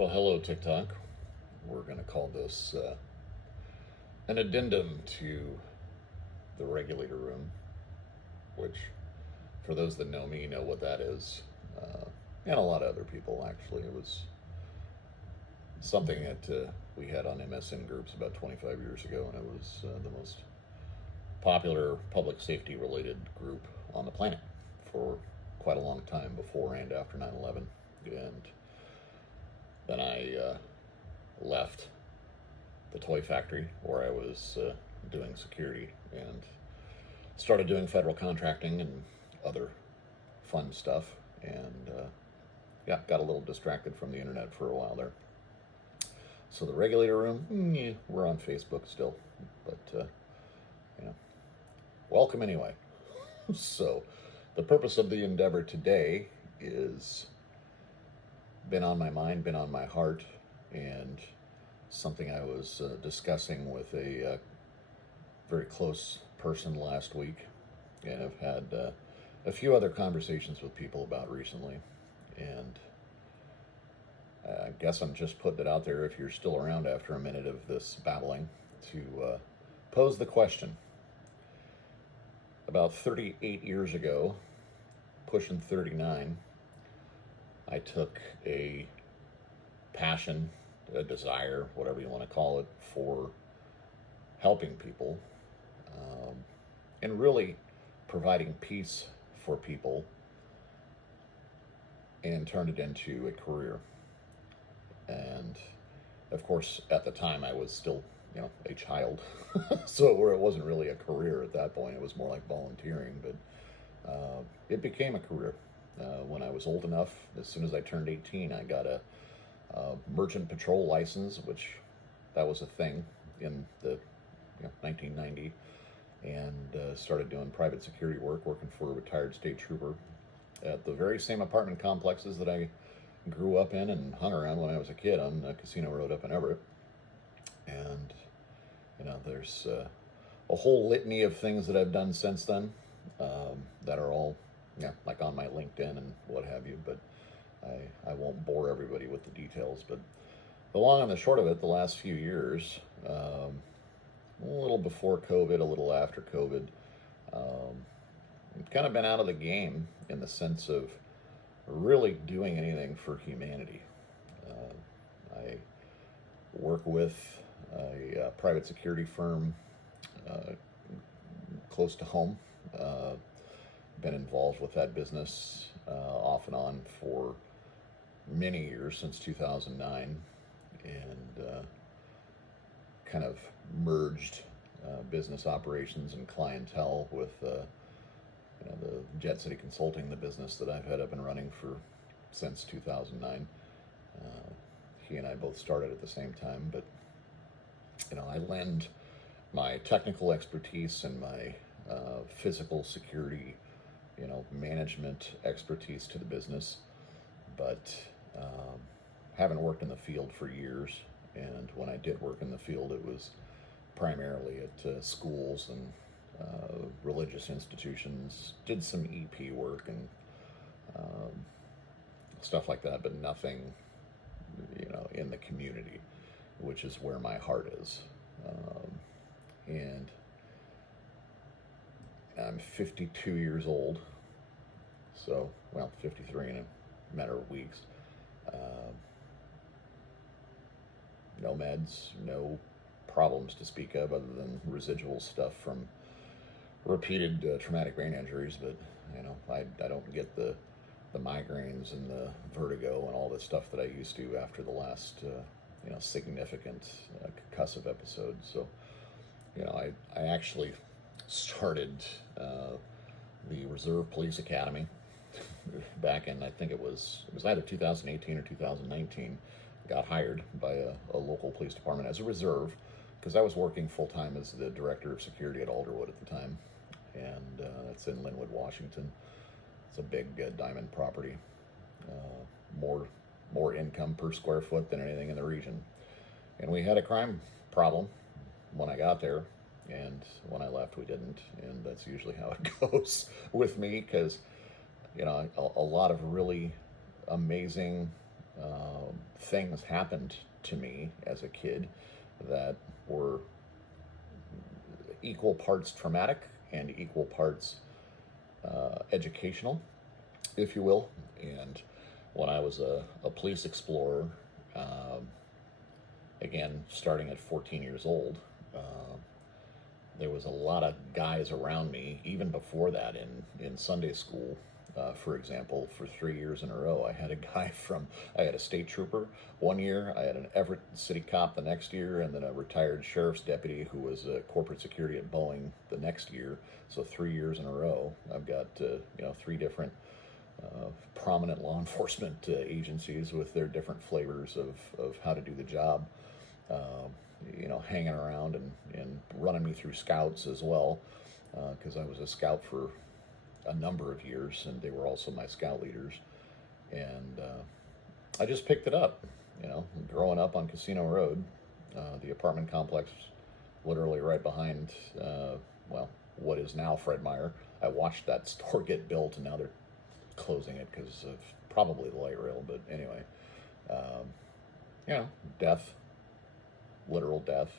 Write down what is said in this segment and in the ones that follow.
Well, hello, TikTok. We're going to call this an addendum to the regulator room, which, for those that know me, know what that is. And a lot of other people, actually. It was something that we had on MSN groups about 25 years ago, and it was the most popular public safety related group on the planet for quite a long time before and after 9/11. And then I left the toy factory where I was doing security and started doing federal contracting and other fun stuff. And yeah, got a little distracted from the internet for a while there. So the regulator room, yeah, we're on Facebook still, but you know, welcome anyway. So the purpose of the endeavor today is been on my mind, been on my heart, and something I was discussing with a very close person last week, and I've had a few other conversations with people about recently. And I guess I'm just putting it out there, if you're still around after a minute of this babbling, to pose the question. About 38 years ago, pushing 39, I took a passion, a desire, whatever you want to call it, for helping people and really providing peace for people, and turned it into a career. And of course, at the time, I was still, a child, so where it wasn't really a career at that point, it was more like volunteering. But it became a career when I was old enough. As soon as I turned 18, I got a merchant patrol license, which that was a thing in the 1990, and started doing private security work, working for a retired state trooper at the very same apartment complexes that I grew up in and hung around when I was a kid on Casino Road up in Everett. And there's a whole litany of things that I've done since then that are all like on my LinkedIn and what have you, but I won't bore everybody with the details. But the long and the short of it, the last few years, a little before COVID, a little after COVID, I've kind of been out of the game in the sense of really doing anything for humanity. I work with a private security firm close to home. Been involved with that business off and on for many years, since 2009, and kind of merged business operations and clientele with the Jet City Consulting, the business that I've had up and running since 2009. He and I both started at the same time, but I lend my technical expertise and my physical security, management expertise to the business, but haven't worked in the field for years. And when I did work in the field, it was primarily at schools and religious institutions. Did some EP work and stuff like that, but nothing, in the community, which is where my heart is. And I'm 52 years old, so, 53 in a matter of weeks. No meds, no problems to speak of other than residual stuff from repeated traumatic brain injuries. But, I don't get the migraines and the vertigo and all the stuff that I used to after the last, significant concussive episode. So, I actually started the Reserve Police Academy back in, I think it was either 2018 or 2019. Got hired by a local police department as a reserve, because I was working full-time as the director of security at Alderwood at the time, and that's in Linwood, Washington. It's a big diamond property, more income per square foot than anything in the region. And we had a crime problem when I got there, and when I left we didn't. And that's usually how it goes with me, because a lot of really amazing things happened to me as a kid that were equal parts traumatic and equal parts educational, if you will. And when I was a police explorer, um, again, starting at 14 years old, there was a lot of guys around me, even before that, in Sunday school. For example, for 3 years in a row, I had a state trooper one year, I had an Everett city cop the next year, and then a retired sheriff's deputy who was corporate security at Boeing the next year. So 3 years in a row, I've got three different prominent law enforcement agencies with their different flavors of how to do the job. Hanging around and running me through scouts as well, because I was a scout for a number of years, and they were also my scout leaders. And I just picked it up, growing up on Casino Road, the apartment complex, literally right behind, what is now Fred Meyer. I watched that store get built, and now they're closing it because of probably the light rail. But anyway, death, literal death,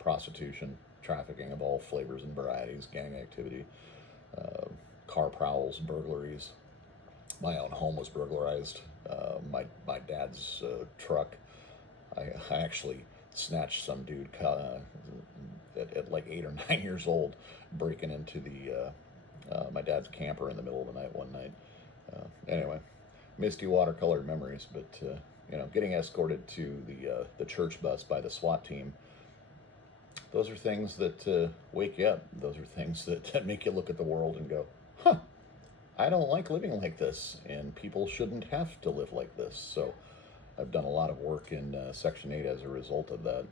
prostitution, trafficking of all flavors and varieties, gang activity, car prowls, burglaries. My own home was burglarized. My dad's truck. I actually snatched some dude at like 8 or 9 years old, breaking into my dad's camper in the middle of the night one night. Anyway, misty watercolored memories, but getting escorted to the church bus by the SWAT team. Those are things that wake you up. Those are things that make you look at the world and go, huh, I don't like living like this, and people shouldn't have to live like this. So I've done a lot of work in Section 8 as a result of that.